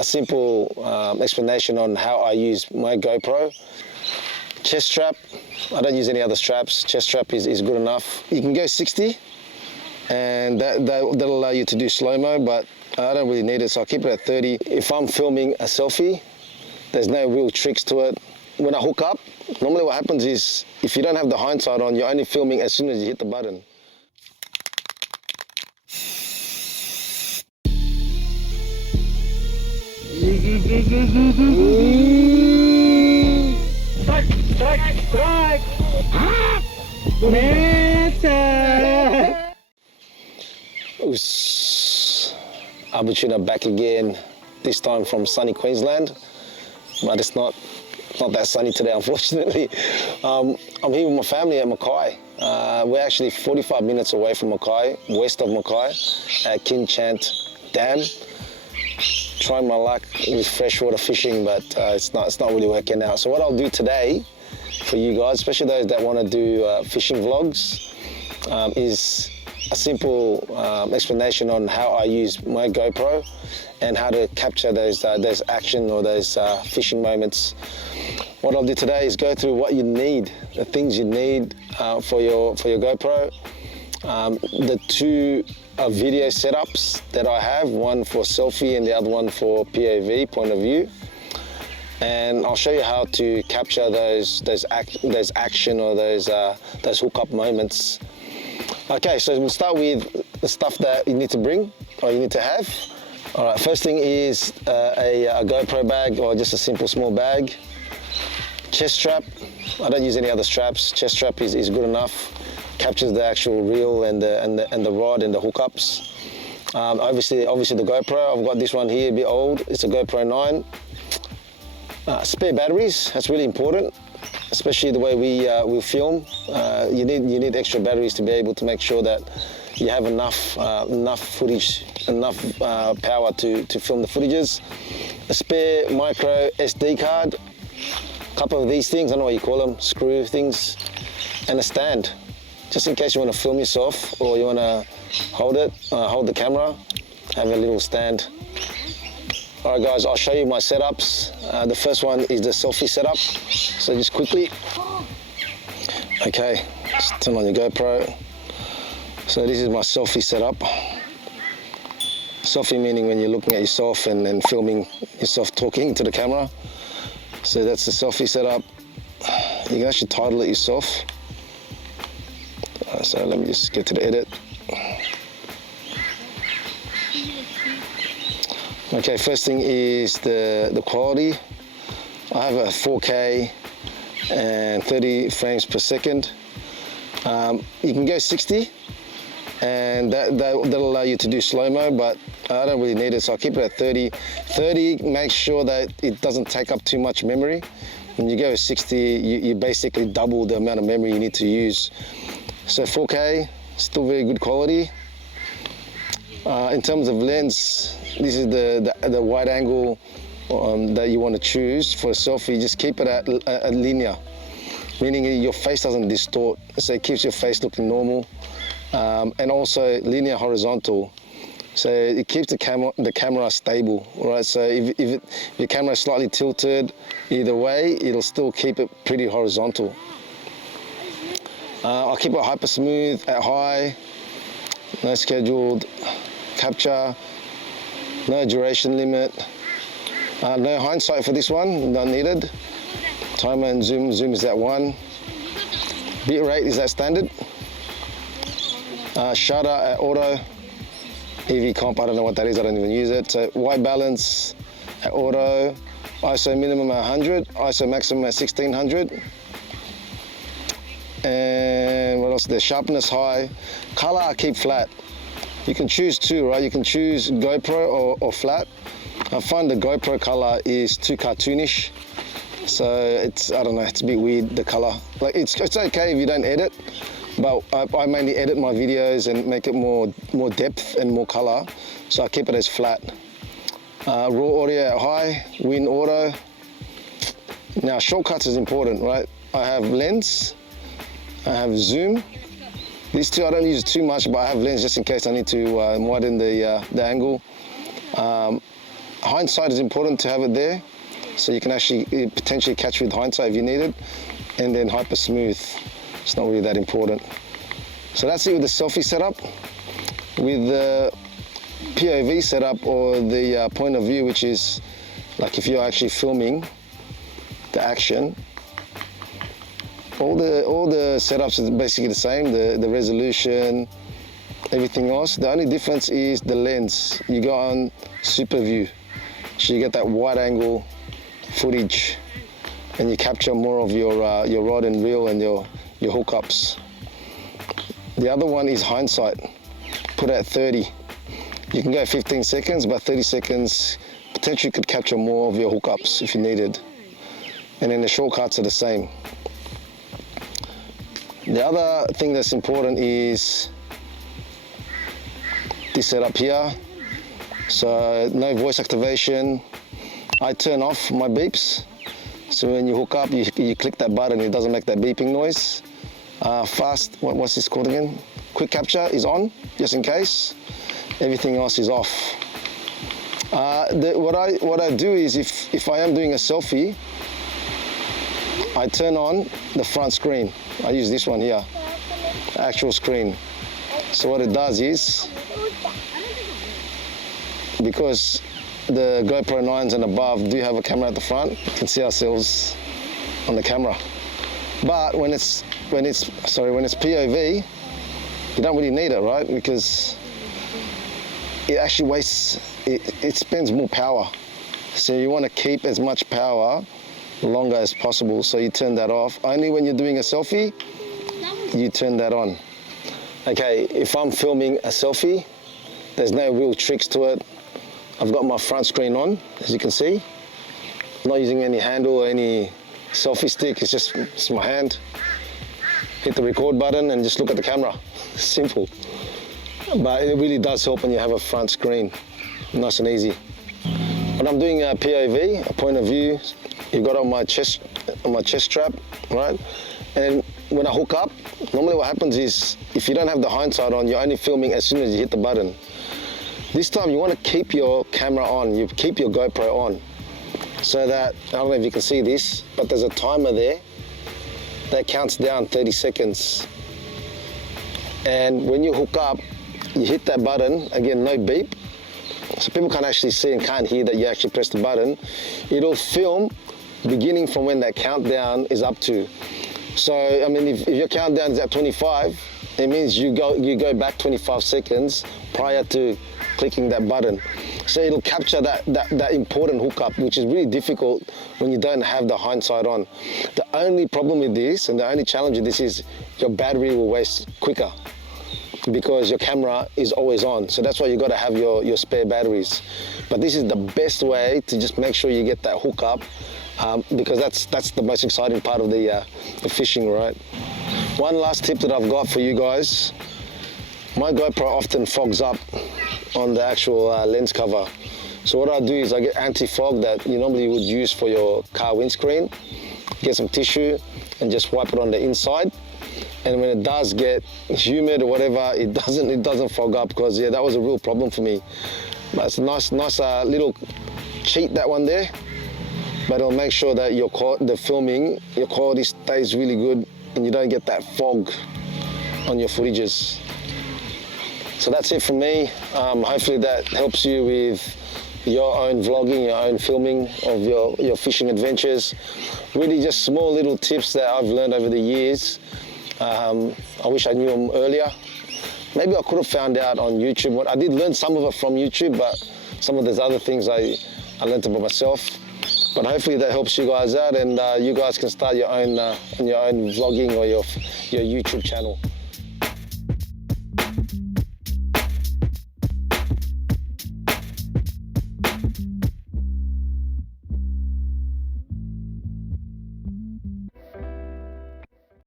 a simple explanation on how I use my GoPro. Chest strap, I don't use any other straps. Chest strap is good enough. You can go 60, and that'll allow you to do slow-mo, but I don't really need it, so I'll keep it at 30. If I'm filming a selfie, there's no real tricks to it. When I hook up, normally what happens is, if you don't have the hindsight on, you're only filming as soon as you hit the button. Strike! 𝓵𝓲𝓀𝓚 back again, this time from sunny Queensland, but it's not that sunny today, unfortunately. I'm here with my family at Mackay. We're actually 45 minutes away from Mackay, west of Mackay, at 𝓐𝓫𝓾 Dam. Trying my luck with freshwater fishing, but it's not really working out. So what I'll do today for you guys, especially those that want to do fishing vlogs, is a simple explanation on how I use my GoPro and how to capture those action or those fishing moments. What I'll do today is go through what you need, the things you need for your GoPro, the two video setups that I have, one for selfie and the other one for POV, point of view. And I'll show you how to capture those action or those hookup moments. Okay, so we'll start with the stuff that you need to bring or you need to have. All right, first thing is a GoPro bag, or just a simple small bag. Chest strap, I don't use any other straps. Chest strap is good enough. Captures the actual reel and the rod and the hookups. Obviously the GoPro, I've got this one here, a bit old. It's a GoPro 9. Spare batteries, that's really important, especially the way we film. You need extra batteries to be able to make sure that you have enough footage, enough power to film the footages. A spare micro SD card, a couple of these things, I don't know what you call them, screw things, and a stand, just in case you want to film yourself or you want to hold the camera, have a little stand. All right guys, I'll show you my setups. The first one is the selfie setup. So just quickly, okay, just turn on your GoPro. So this is my selfie setup. Selfie meaning when you're looking at yourself and filming yourself talking to the camera. So that's the selfie setup. You can actually title it yourself. So let me just get to the edit. Okay, first thing is the quality. I have a 4K and 30 frames per second. You can go 60, and that'll allow you to do slow-mo, but I don't really need it, so I'll keep it at 30. 30, make sure that it doesn't take up too much memory. When you go 60, you basically double the amount of memory you need to use. So 4K, still very good quality. In terms of lens, this is the wide angle that you want to choose for a selfie. Just keep it at linear, meaning your face doesn't distort, so it keeps your face looking normal. And also linear horizontal, so it keeps the camera stable, right? So if your camera is slightly tilted either way, it'll still keep it pretty horizontal. I'll keep it hyper smooth at high, no scheduled capture, no duration limit, no hindsight for this one, not needed. Timer and zoom is at 1. Bit rate is at standard. Shutter at auto. EV comp, I don't know what that is, I don't even use it. So white balance at auto. ISO minimum at 100, ISO maximum at 1600. And what else? The sharpness high. Color I keep flat. You can choose two, right? You can choose GoPro or flat. I find the GoPro color is too cartoonish. So I don't know, it's a bit weird, the color. Like it's okay if you don't edit, but I mainly edit my videos and make it more depth and more color. So I keep it as flat. Raw audio at high, win auto. Now shortcuts is important, right? I have lens, I have zoom. These two I don't use too much, but I have lens just in case I need to widen the angle. hindsight is important to have it there, so you can actually potentially catch with hindsight if you need it, and then hyper smooth, it's not really that important. So that's it with the selfie setup. With the POV setup, or the point of view, which is like if you're actually filming the action, all the setups are basically the same, the resolution, everything else. The only difference is the lens. You go on super view, so you get that wide angle footage, and you capture more of your rod and reel and your hookups. The other one is hindsight, put at 30. You can go 15 seconds, but 30 seconds potentially could capture more of your hookups if you needed. And then the shortcuts are the same. The other thing that's important is this setup here. So no voice activation. I turn off my beeps. So when you hook up, you click that button, it doesn't make that beeping noise. What's this called again? Quick capture is on, just in case. Everything else is off. What I do is, if I am doing a selfie, I turn on the front screen. I use this one here, actual screen. So what it does is, because the GoPro 9s and above do have a camera at the front, we can see ourselves on the camera. But when it's POV, you don't really need it, right? Because it actually it spends more power. So you want to keep as much power longer as possible. So you turn that off. Only when you're doing a selfie, you turn that on. Okay, if I'm filming a selfie, there's no real tricks to it. I've got my front screen on, as you can see. I'm not using any handle or any selfie stick, it's my hand. Hit the record button and just look at the camera. Simple. But it really does help when you have a front screen. Nice and easy. When I'm doing a POV, a point of view, you got on my chest strap, right? And when I hook up, normally what happens is, if you don't have the hindsight on, you're only filming as soon as you hit the button. This time you want to keep your camera on, you keep your GoPro on, so that, I don't know if you can see this, but there's a timer there that counts down 30 seconds. And when you hook up, you hit that button, again, no beep, so people can't actually see and can't hear that you actually press the button. It'll film beginning from when that countdown is up to. So, I mean, if your countdown is at 25, it means you go back 25 seconds prior to clicking that button. So it'll capture that important hookup, which is really difficult when you don't have the hindsight on. The only problem with this, and the only challenge with this, is your battery will waste quicker, because your camera is always on. So that's why you got to have your spare batteries. But this is the best way to just make sure you get that hookup, because that's the most exciting part of the fishing, right? One last tip that I've got for you guys. My GoPro often fogs up on the actual lens cover. So what I do is I get anti-fog that you normally would use for your car windscreen, get some tissue and just wipe it on the inside. And when it does get humid or whatever, it doesn't fog up, because yeah, that was a real problem for me. But it's a nice little cheat, that one there. But it'll make sure that your quality stays really good and you don't get that fog on your footages. So that's it from me. Hopefully that helps you with your own vlogging, your own filming of your fishing adventures. Really just small little tips that I've learned over the years. I wish I knew them earlier. Maybe I could have found out on YouTube. I did learn some of it from YouTube, but some of those other things I learned about myself. But hopefully that helps you guys out, and you guys can start your own vlogging or your YouTube channel.